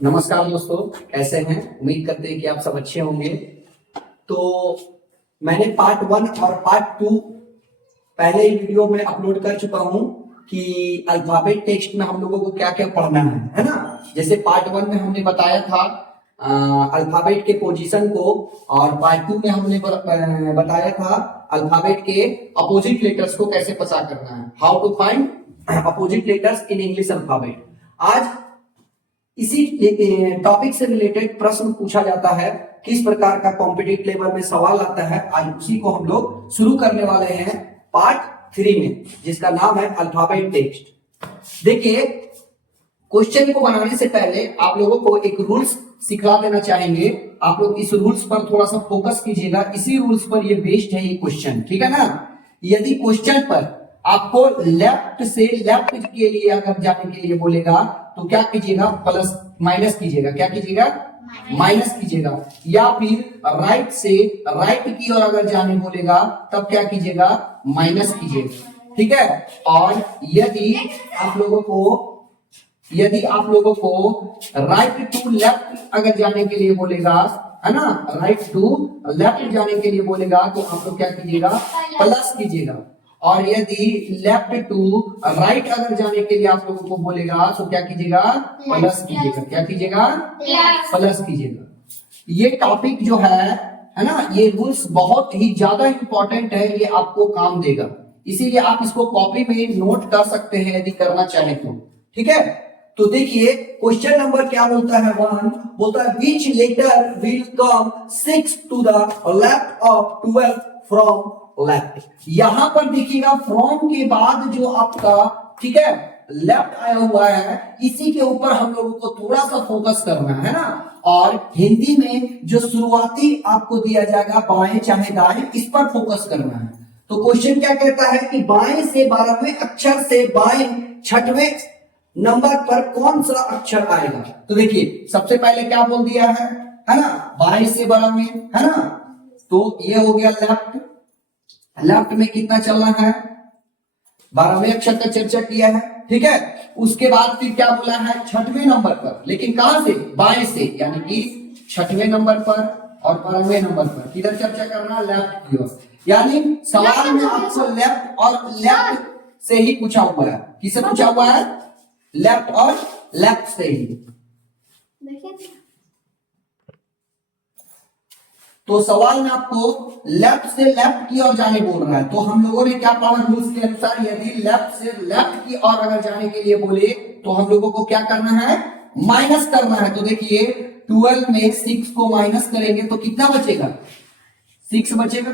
नमस्कार दोस्तों, कैसे हैं? उम्मीद करते हैं कि आप सब अच्छे होंगे। तो मैंने पार्ट 1 और पार्ट 2 पहले ही वीडियो में अपलोड कर चुका हूं कि अल्फाबेट टेक्स्ट में हम लोगों को क्या क्या पढ़ना है ना। जैसे पार्ट 1 में हमने बताया था अल्फाबेट के पोजीशन को, और पार्ट 2 में हमने बताया था अल्फाबेट के अपोजिट लेटर्स को कैसे पता करना है, how to find opposite letters in English alphabet. आज इसी टॉपिक से रिलेटेड प्रश्न पूछा जाता है, किस प्रकार का कॉम्पिटिटिव लेवल में सवाल आता है। आज उसी को हम लोग शुरू करने वाले हैं पार्ट 3 में, जिसका नाम है अल्फाबेट टेक्स्ट। देखिए, क्वेश्चन को बनाने से पहले आप लोगों को एक रूल्स सिखा देना चाहेंगे। आप लोग इस रूल्स पर थोड़ा सा फोकस कीजिएगा, इसी रूल्स पर ये बेस्ड है ये क्वेश्चन, ठीक है ना। यदि क्वेश्चन पर आपको लेफ्ट से लेफ्ट के लिए अगर जाने के लिए बोलेगा तो क्या कीजिएगा, प्लस माइनस कीजिएगा। क्या कीजिएगा? माइनस कीजिएगा। या फिर राइट से राइट की ओर अगर जाने बोलेगा तब क्या कीजिएगा, माइनस कीजिएगा, ठीक है। और यदि आप लोगों को राइट टू लेफ्ट अगर जाने के लिए बोलेगा, है ना, राइट टू लेफ्ट जाने के लिए बोलेगा तो आप लोग क्या कीजिएगा, प्लस कीजिएगा। और यदि लेफ्ट टू राइट अगर जाने के लिए आप लोगों को बोलेगा तो क्या कीजिएगा, प्लस कीजिएगा। क्या कीजिएगा? प्लस कीजिएगा। ये टॉपिक जो है ना, ये रूल्स बहुत ही ज्यादा इंपॉर्टेंट है, ये आपको काम देगा। इसीलिए आप इसको कॉपी में नोट कर सकते हैं यदि करना चाहे तो, ठीक है। तो देखिए, क्वेश्चन नंबर क्या बोलता है, 1 बोलता है which letter will come 6 to the left of 12 from left. यहां पर देखिएगा, फ्रॉम के बाद जो आपका, ठीक है, लेफ्ट आया हुआ है, इसी के ऊपर हम लोगों को थोड़ा सा फोकस करना है ना। और हिंदी में जो शुरुआती आपको दिया जाएगा बाएं चाहे दाएं, इस पर फोकस करना है। तो क्वेश्चन क्या कहता है कि बाएं से 12वें अक्षर से बाएं 6वें नंबर पर कौन सा अक्षर आएगा। तो देखिए, सबसे पहले क्या बोल दिया है ना, बाएं से 12वें, है ना। तो ये हो गया लेफ्ट। लेफ्ट में कितना चलना है, 12वें अक्षर का चर्चा किया है, ठीक है। उसके बाद फिर क्या बोला है, 6वें नंबर पर, लेकिन कहां से, बाएं से, यानी कि 6वें नंबर पर और 12वें नंबर पर किधर चर्चा करना, लेफ्ट की ओर। यानी सवाल में आपको लेफ्ट और लेफ्ट से ही पूछा हुआ है। किससे पूछा हुआ है? लेफ्ट और लेफ्ट से ही। तो सवाल में आपको लेफ्ट से लेफ्ट की ओर जाने बोल रहा है, तो हम लोगों ने क्या पढ़ा रूल्स के अनुसार, यदि लेफ्ट से लेफ्ट की ओर अगर जाने के लिए बोले तो हम लोगों को क्या करना है, माइनस करना है। तो देखिए, 12 में 6 को माइनस करेंगे तो कितना बचेगा, 6 बचेगा।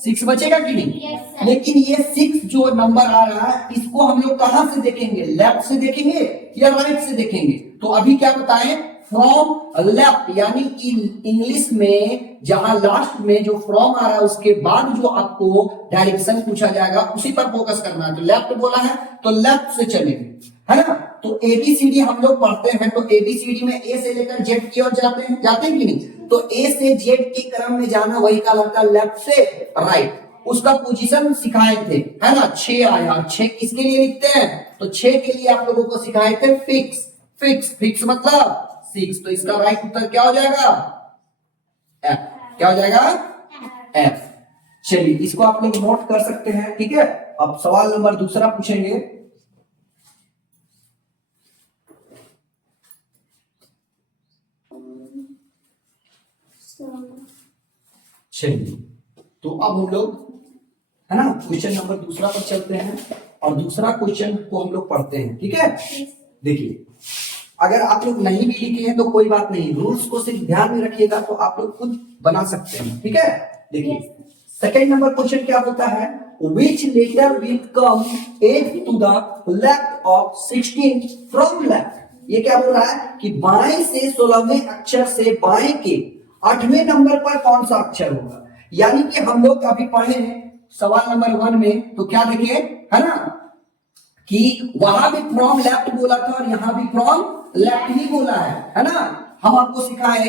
6 बचेगा कि नहीं? yes, लेकिन ये 6 जो नंबर आ रहा है, इसको हम लोग कहां से देखेंगे, लेफ्ट से देखेंगे या राइट से देखेंगे। तो अभी क्या बताएं, फ्रॉम लेफ्ट, यानी कि इंग्लिश में जहां लास्ट में जो फ्रॉम आ रहा है उसके बाद जो आपको डायरेक्शन पूछा जाएगा उसी पर फोकस करना है। तो लेफ्ट बोला है तो लेफ्ट से चलेंगे, है ना। तो एबीसीडी हम लोग पढ़ते हैं, तो एबीसीडी में ए से लेकर जेड की ओर जाते हैं कि नहीं। तो ए से जेड के क्रम में जाना वही कहलाता है लेफ्ट से राइट। उसका पोजीशन सिखाए थे, है ना। 6 आया, 6 किसके लिए लिखते हैं, तो 6 के लिए आप लोगों को सिखाए थे फिक्स। फिक्स मतलब 6। तो इसका राइट उत्तर क्या हो जाएगा, एफ। क्या हो जाएगा, एफ। चलिए, इसको आप लोग नोट कर सकते हैं, ठीक है। अब सवाल नंबर दूसरा पूछेंगे। चलिए, तो अब हम लोग, है ना, क्वेश्चन नंबर दूसरा पर चलते हैं और दूसरा क्वेश्चन को हम लोग पढ़ते हैं, ठीक है। देखिए, अगर आप लोग नहीं भी लिखे हैं तो कोई बात नहीं, रूल्स को सिर्फ ध्यान में रखिएगा तो आप लोग खुद बना सकते हैं, ठीक है। देखिए, सेकेंड नंबर क्वेश्चन क्या होता है, which letter will come 8 to the left of 16 from left. ये क्या बोल रहा है कि बाएं से 16वें अक्षर से बाएं के 8वें नंबर पर कौन सा अक्षर होगा। यानी कि हम लोग अभी पढ़े सवाल नंबर 1 में, तो क्या देखे, है ना, कि वहां भी फ्रॉम लेफ्ट बोला था और यहां भी फ्रॉम लेफ्ट ही बोला है ना। हम आपको सिखाए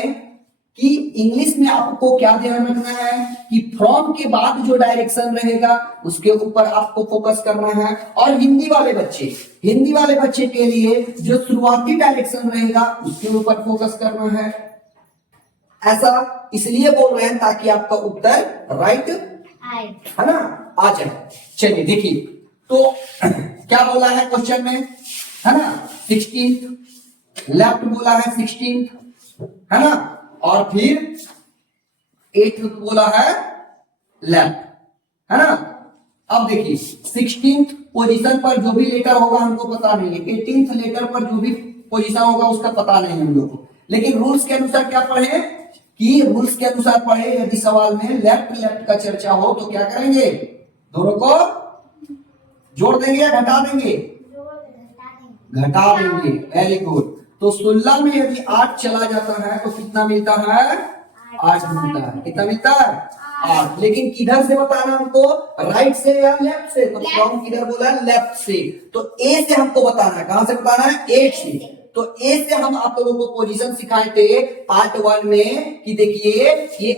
कि इंग्लिश में आपको क्या ध्यान रखना है कि फ्रॉम के बाद जो डायरेक्शन रहेगा उसके ऊपर आपको फोकस करना है। और हिंदी वाले बच्चे के लिए जो शुरुआती डायरेक्शन रहेगा उसके ऊपर फोकस करना है। ऐसा इसलिए बोल रहे हैं ताकि आपका उत्तर राइट है ना आ जाए। चलिए देखिए तो क्या बोला है क्वेश्चन में, है ना 16th लेफ्ट बोला है 16th, है ना, और फिर 8th बोला है लेफ्ट, है ना। अब देखिए 16th पोजीशन पर जो भी लेटर होगा हमको पता नहीं है, 18th लेटर पर जो भी पोजीशन होगा उसका पता नहीं हम लोग को, लेकिन रूल्स के अनुसार क्या पढ़े कि रूल्स के अनुसार पढ़े यदि सवाल में लेफ्ट का चर्चा हो तो क्या करेंगे, दोनों को जोड़ देंगे या घटा देंगे, घटा देंगे। Very good. तो 16 में यदि 8 चला जाता है तो कितना मिलता है, 8 मिलता है। कितना मिलता है, 8। लेकिन किधर से बताना हमको, राइट से या लेफ्ट से, तो फ्रॉम किधर बोला है, लेफ्ट से। तो ए से हमको बताना है, कहां से बताना है, 8 से। तो ए से हम आप लोगों को पोजीशन सिखाए थे पार्ट 1 में कि देखिए ये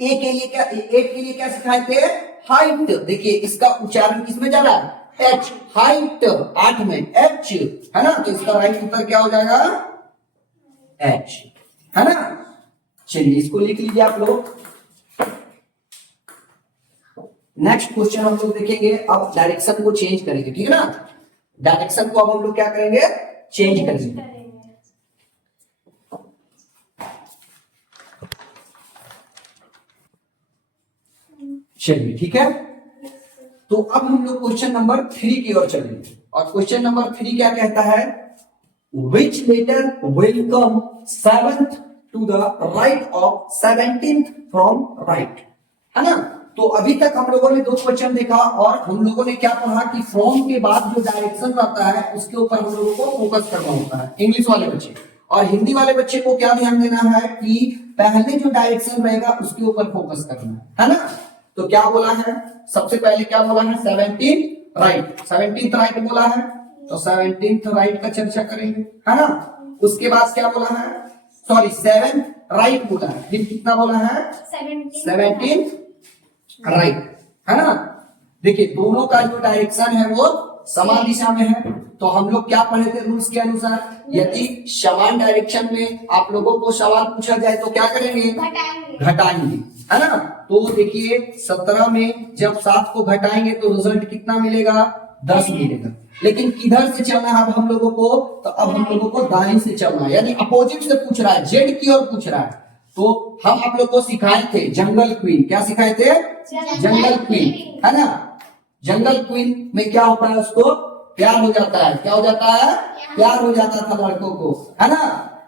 ए के लिए क्या, 8 के लिए क्या सिखाए थे, हाइट। देखिए इसका उच्चारण किसमें जा रहा है, एच, हाइट 8 में एच, है ना। तो इसका राइट उत्तर क्या हो जाएगा, एच, है ना। चलिए इसको लिख लीजिए आप लोग। नेक्स्ट क्वेश्चन हम लोग देखेंगे, अब डायरेक्शन को चेंज करेंगे, ठीक है ना। डायरेक्शन को अब हम लोग क्या करेंगे, चेंज करेंगे। चलिए ठीक है, तो अब हम लोग क्वेश्चन नंबर 3 की ओर चलेंगे। और क्वेश्चन नंबर 3 क्या कहता है, which letter will come 7th to the right of 17th from right, है ना। तो अभी तक हम लोगों ने 2 क्वेश्चन देखा और हम लोगों ने क्या पढ़ा कि फ्रॉम के बाद जो डायरेक्शन रहता है उसके ऊपर हम लोगों को फोकस करना होता है, इंग्लिश वाले बच्चे। और हिंदी वाले बच्चे को क्या ध्यान देना है कि पहले जो डायरेक्शन रहेगा उसके ऊपर फोकस करना है ना। तो क्या बोला है, सबसे पहले क्या बोला है, 17th राइट, 17th राइट बोला है, तो 17th राइट का चर्चा करेंगे, है ना। उसके बाद क्या बोला है, सॉरी 7th राइट बोला है, फिर कितना बोला है, 17th राइट, है ना। देखिए दोनों का जो डायरेक्शन है वो समान दिशा में है। तो हम लोग क्या पढ़े थे रूल्स के अनुसार, यदि समान डायरेक्शन में आप लोगों को सवाल पूछा जाए तो क्या करेंगे, घटाएंगे, है ना। तो देखिए 17 में जब 7 को घटाएंगे तो रिजल्ट कितना मिलेगा, 10 मिलेगा। लेकिन किधर से चलना है अब हम लोगों को, तो अब हम लोगों को दाएं से चलना है, यानी अपोजिट से पूछ रहा है, जेड की ओर पूछ रहा है। तो हम आप लोग को सिखाए थे जंगल क्वीन, क्या सिखाए थे, जंगल क्वीन, है ना। जंगल क्वीन में क्या होता है, उसको प्यार हो जाता है, क्या हो जाता है, प्यार हो जाता था लड़कों को, है ना।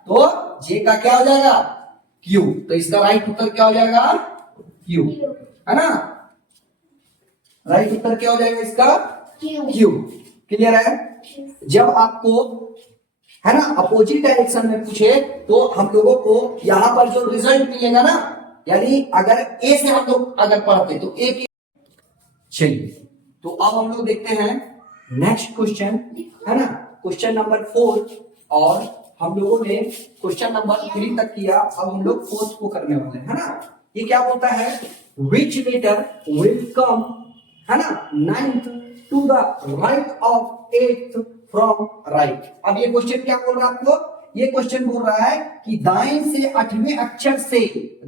तो जे का क्या हो जाएगा, क्यू। तो इसका राइट उत्तर क्या हो जाएगा, क्यू, है ना। राइट उत्तर क्या हो जाएगा इसका, क्यू। क्लियर है। जब आपको, है ना, अपोजिट डायरेक्शन में पूछे तो हम लोगों को यहां पर जो रिजल्ट मिलेगा ना, यानी अगर ए से हम लोग अगर पढ़ते तो ए की। चलिए तो अब हम लोग देखते हैं नेक्स्ट क्वेश्चन, है ना, क्वेश्चन नंबर 4। और हम लोगों ने क्वेश्चन नंबर 3 तक किया, अब हम लोग 4th को करने वाले हैं, है ना। ये क्या बोलता है, विच लेटर विल कम, है ना, 9th to the right of 8th from right. अब ये क्वेश्चन क्या बोल रहा है आपको, ये क्वेश्चन बोल रहा है कि दाएं से 8वें अक्षर से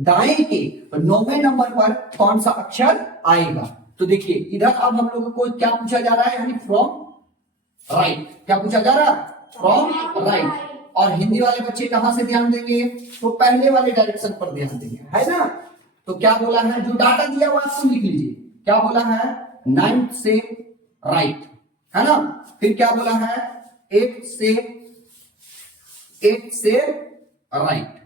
दाएं के 9वें नंबर पर कौन सा अक्षर आएगा। तो देखिए इधर अब हम लोगों को क्या पूछा जा रहा है, यानी फ्रॉम राइट, क्या पूछा जा रहा है, फ्रॉम राइट। और हिंदी वाले बच्चे कहां से ध्यान देंगे, तो पहले वाले डायरेक्शन पर ध्यान देंगे, है ना। तो क्या बोला है, जो डाटा दिया हुआ आपको लिख लीजिए, क्या बोला है, 9th से राइट, है ना। फिर क्या बोला है, 8 से राइट।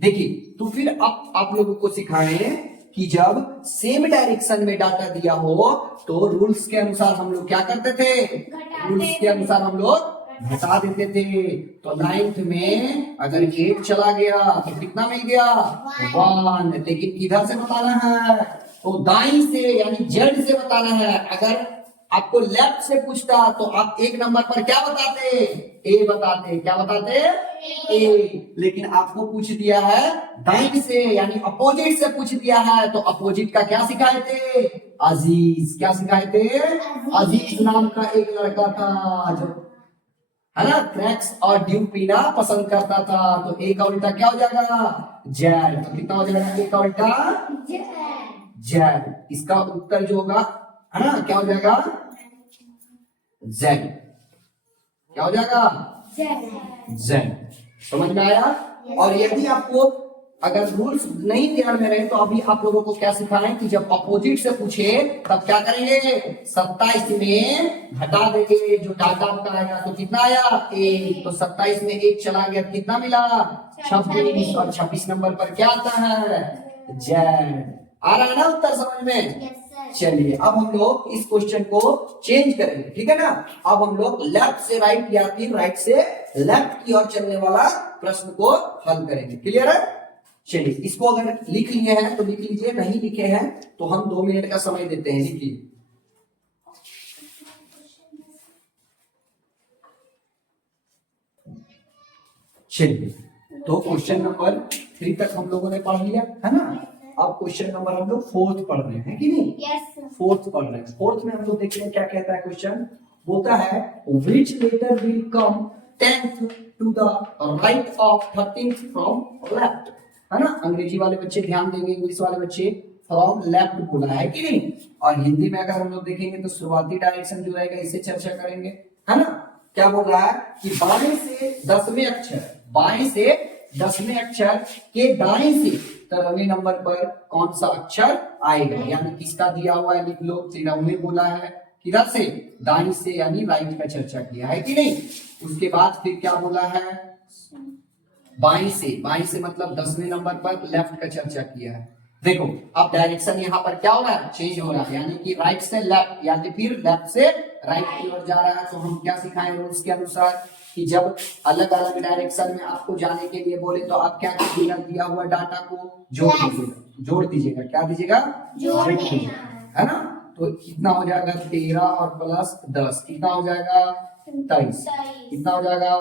देखिए तो फिर अब आप लोगों को सिखाएं कि जब सेम डायरेक्शन में डाटा दिया हो तो रूल्स के अनुसार हम लोग क्या करते थे, रूल्स के अनुसार हम लोग घटा देते थे। तो 9th में अगर 8 चला गया तो कितना मिल गया, 1। लेकिन किधर से बताना है, तो दाईं से यानी जेड से बताना है। अगर आपको लेफ्ट से पूछता तो आप एक नंबर पर क्या बताते? ए बताते। क्या बताते? ए। लेकिन आपको पूछ दिया है दाईं से यानी अपोजिट से पूछ दिया है तो अपोजिट का क्या सिखाए थे? अजीज। क्या सिखाए थे? अजीज नाम का एक लड़का था जो है ना क्रैक्स और ड्यू पीना पसंद करता था। तो ए का उल्टा क्या हो जाएगा? जेड। तो कितना हो जाएगा ए का उल्टा? जेड। इसका उत्तर जो होगा है ना क्या हो जाएगा? जेड। क्या हो जाएगा? जेड। समझ में आया? और यदि आपको अगर रूल्स नहीं ध्यान में रहे तो अभी आप लोगों को क्या सिखाएं कि जब अपोजिट से पूछे तब क्या करेंगे? 27 में घटा देंगे जो डाटा आपका आएगा। तो कितना आया? 1। तो 27 में 1 चला गया, कितना मिला? 26। और 26 नंबर पर क्या आता है? जेड। आ रहा है ना उत्तर समझ में? चलिए अब हम लोग इस क्वेश्चन को चेंज करेंगे, ठीक है ना। अब हम लोग लेफ्ट से राइट या फिर राइट से लेफ्ट की ओर चलने वाला प्रश्न को हल करेंगे। क्लियर है? चलिए इसको अगर लिख लिए हैं तो लिख लीजिए, नहीं लिखे हैं तो हम 2 मिनट का समय देते हैं। लिखिए। चलिए तो क्वेश्चन नंबर 3 तक हम लोगों ने पढ़ लिया है ना। अब क्वेश्चन नंबर हम लोग 4th पढ़ रहे हैं कि नहीं? Yes, 4th पढ़ रहे हैं। 4th में हम लोग देख रहे हैं क्या कहता है क्वेश्चन। बोलता है which letter will come 10th to the right of 13th from left, है ना। अंग्रेजी वाले बच्चे ध्यान देंगे, इंग्लिश वाले बच्चे फ्रॉम लेफ्ट बोला है कि नहीं। और हिंदी में अगर हम लोग देखेंगे तो शुरुआती डायरेक्शन जो रहेगा इसे चर्चा करेंगे, है ना। क्या बोल रहा है कि बाएं से 10वें अक्षर, बाएं से 10वें अक्षर के दाएं से 13वें नंबर पर कौन सा अक्षर आएगा, यानी किसका दिया हुआ है लिख लो। 13वें बोला है, किधर से? दाईं से, यानी राइट का चर्चा किया है कि नहीं। उसके बाद फिर क्या बोला है? बाईं से, बाईं से मतलब 10वें नंबर पर लेफ्ट का चर्चा किया है। देखो अब डायरेक्शन यहाँ पर क्या हो रहा है? चेंज हो रहा है, यानी कि राइट से लेफ्ट या फिर लेफ्ट से राइट की ओर जा रहा है। तो हम क्या सिखाएं रूल्स के अनुसार कि जब अलग अलग डायरेक्शन में आपको जाने के लिए बोले तो आप क्या कीजिएगा? दिया हुआ डाटा को जोड़ दीजिएगा, जोड़ दीजिएगा। क्या दीजिएगा? जोड़ दीजिएगा, है ना। तो कितना हो जाएगा? 13 और प्लस 10 कितना हो जाएगा? 23। कितना हो जाएगा?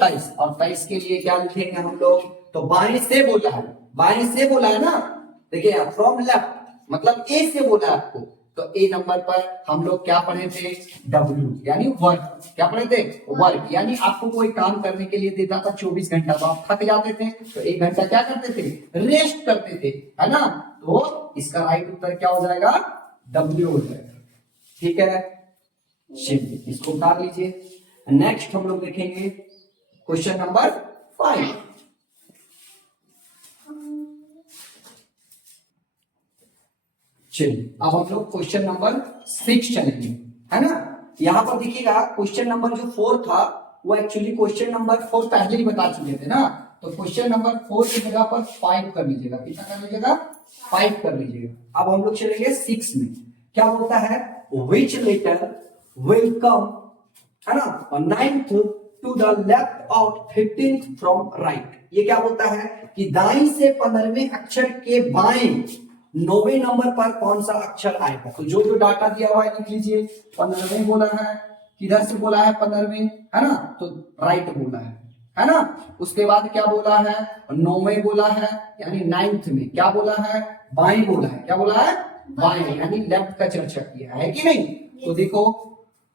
23। और 23 के लिए क्या लिखेंगे हम लोग? तो बाएं से बोला है, बाएं से बोला है ना। देखिए फ्रॉम लेफ्ट मतलब ए से बोला है आपको। तो ए नंबर पर हम लोग क्या पढ़े थे? W यानी वर्क। क्या पढ़े थे? वर्क। यानी आपको कोई काम करने के लिए देता था 24 घंटा, तो आप थक जाते थे तो 1 घंटा क्या करते थे? रेस्ट करते थे, है ना। तो इसका राइट उत्तर क्या हो जाएगा? W हो जाएगा, ठीक है। चलिए इसको उतार लीजिए। नेक्स्ट हम लोग देखेंगे क्वेश्चन नंबर 5। चलिए अब हम लोग क्वेश्चन नंबर 6 चलेंगे, है ना। यहाँ पर देखिएगा क्वेश्चन नंबर जो 4 था वो एक्चुअली क्वेश्चन नंबर 4 पहले ही बता चुके थे ना। तो क्वेश्चन नंबर 4 की जगह पर 5 कर लीजिएगा। कितना कर लीजिएगा? 5 कर लीजिएगा। अब हम लोग चलेंगे 6 में। क्या बोलता है? which letter will come, है ना, 9th to the left of 15th from right। ये क्या बोलता है कि दाईं से 15वें अक्षर के बाएं 9वें नंबर पर कौन सा अक्षर आएगा। तो जो जो डाटा दिया हुआ है लिख लीजिए। 15वें बोला है, किधर से बोला है? 15वें, है ना, तो राइट बोला है ना। उसके बाद क्या बोला है? 9वें बोला है, यानी 9th में क्या बोला है? बाएं बोला है। क्या बोला है? बाएं, यानी लेफ्ट का चर्चा किया है कि नहीं। तो देखो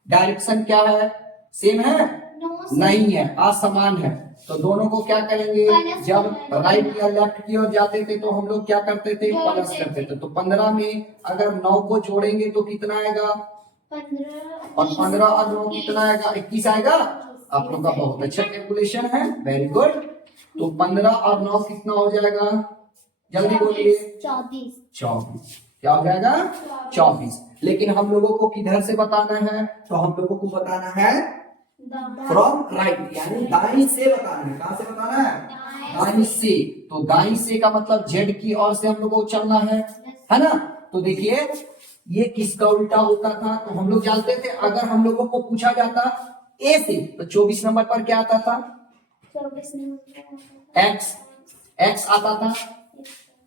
डायरेक्शन क्या है? सेम है? नहीं है, असमान है। तो दोनों को क्या करेंगे? जब राइट या लेफ्ट की ओर जाते थे तो हम लोग क्या करते थे? प्लस करते थे। तो 15 में अगर 9 को जोड़ेंगे तो कितना आएगा? 15। और 15 और 9 कितना आएगा? 21 आएगा। आप लोग का बहुत अच्छा कैलकुलेशन है, वेरी गुड। तो 15 और 9 कितना हो जाएगा? जल्दी बोलिए। 24। क्या हो जाएगा? 24। लेकिन हम लोगों को किधर से बताना है? तो हम लोगों को बताना है फ्रॉम राइट, यानी दाईं से बताना है। कहां से बताना है? दाईं से। तो दाईं से का मतलब जेड की ओर से हम लोगों को चलना है ना। तो देखिए ये किसका उल्टा होता था? तो हम लोग जानते थे अगर हम लोगों को पूछा जाता ए से तो 24 नंबर पर क्या आता था? एक्स। एक्स आता था,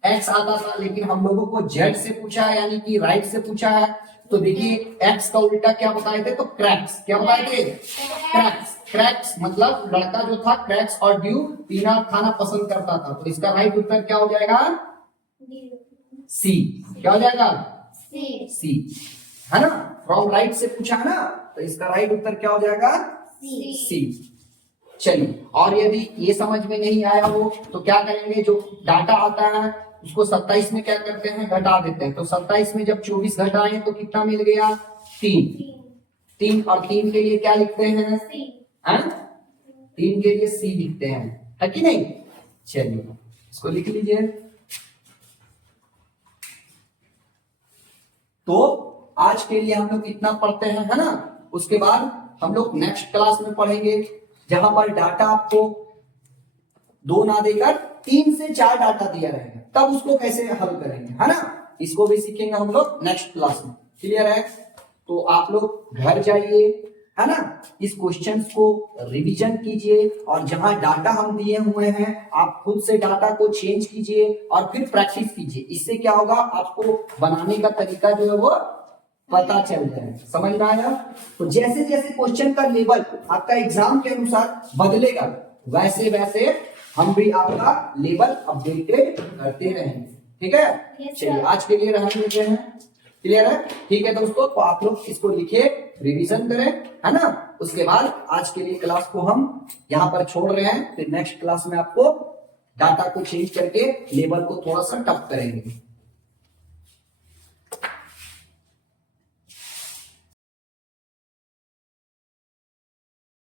एक्स आता था। लेकिन हम लोगों को जेड से पूछा है, यानी कि राइट से पूछा है। तो देखिए एक्स का उल्टा क्या बताए थे, तो क्रैक्स। क्या बताए थे, क्रैक्स। क्रैक्स मतलब लड़का जो था क्रैक्स और ड्यू पीनट खाना पसंद करता था, तो इसका राइट उत्तर क्या हो जाएगा, सी। क्या हो जाएगा, सी, है ना। फ्रॉम राइट से पूछा है ना, तो इसका राइट उत्तर क्या हो जाएगा, सी। चलिए, और यदि ये समझ में नहीं आया हो तो क्या करेंगे, जो डाटा आता है उसको 27 में क्या करते हैं, घटा देते हैं। तो 27 में जब 24 घटाएं तो कितना मिल गया, 3। 3 और 3 के लिए क्या लिखते हैं, 3 के लिए सी लिखते हैं, है कि नहीं। चलिए इसको लिख लीजिए। तो आज के लिए हम लोग इतना पढ़ते हैं, है ना। उसके बाद हम लोग नेक्स्ट क्लास में पढ़ेंगे, जहां पर डाटा आपको 2 ना देकर 3 से 4 डाटा दिया रहेगा, तब उसको कैसे हल करेंगे, है ना। इसको भी सीखेंगे हम लोग नेक्स्ट क्लास में। क्लियर है। तो आप लोग घर जाइए, है ना, इस क्वेश्चंस को रिवीजन कीजिए, और जहां डाटा हम दिए हुए हैं आप खुद से डाटा को चेंज कीजिए और फिर प्रैक्टिस कीजिए। इससे क्या होगा, आपको बनाने का तरीका जो है वो पता चल जाए। समझ में आया। तो जैसे जैसे क्वेश्चन का लेवल आपका एग्जाम के अनुसार बदलेगा, वैसे वैसे हम भी आपका लेवल अपडेटेड करते रहेंगे। ठीक है। चलिए आज के लिए रहने देते हैं। क्लियर है। ठीक है दोस्तों, तो आप लोग इसको लिखिए, रिवीजन करें, है ना। उसके बाद आज के लिए क्लास को हम यहाँ पर छोड़ रहे हैं, फिर नेक्स्ट क्लास में आपको डाटा को चेंज करके लेवल को थोड़ा सा टफ करेंगे।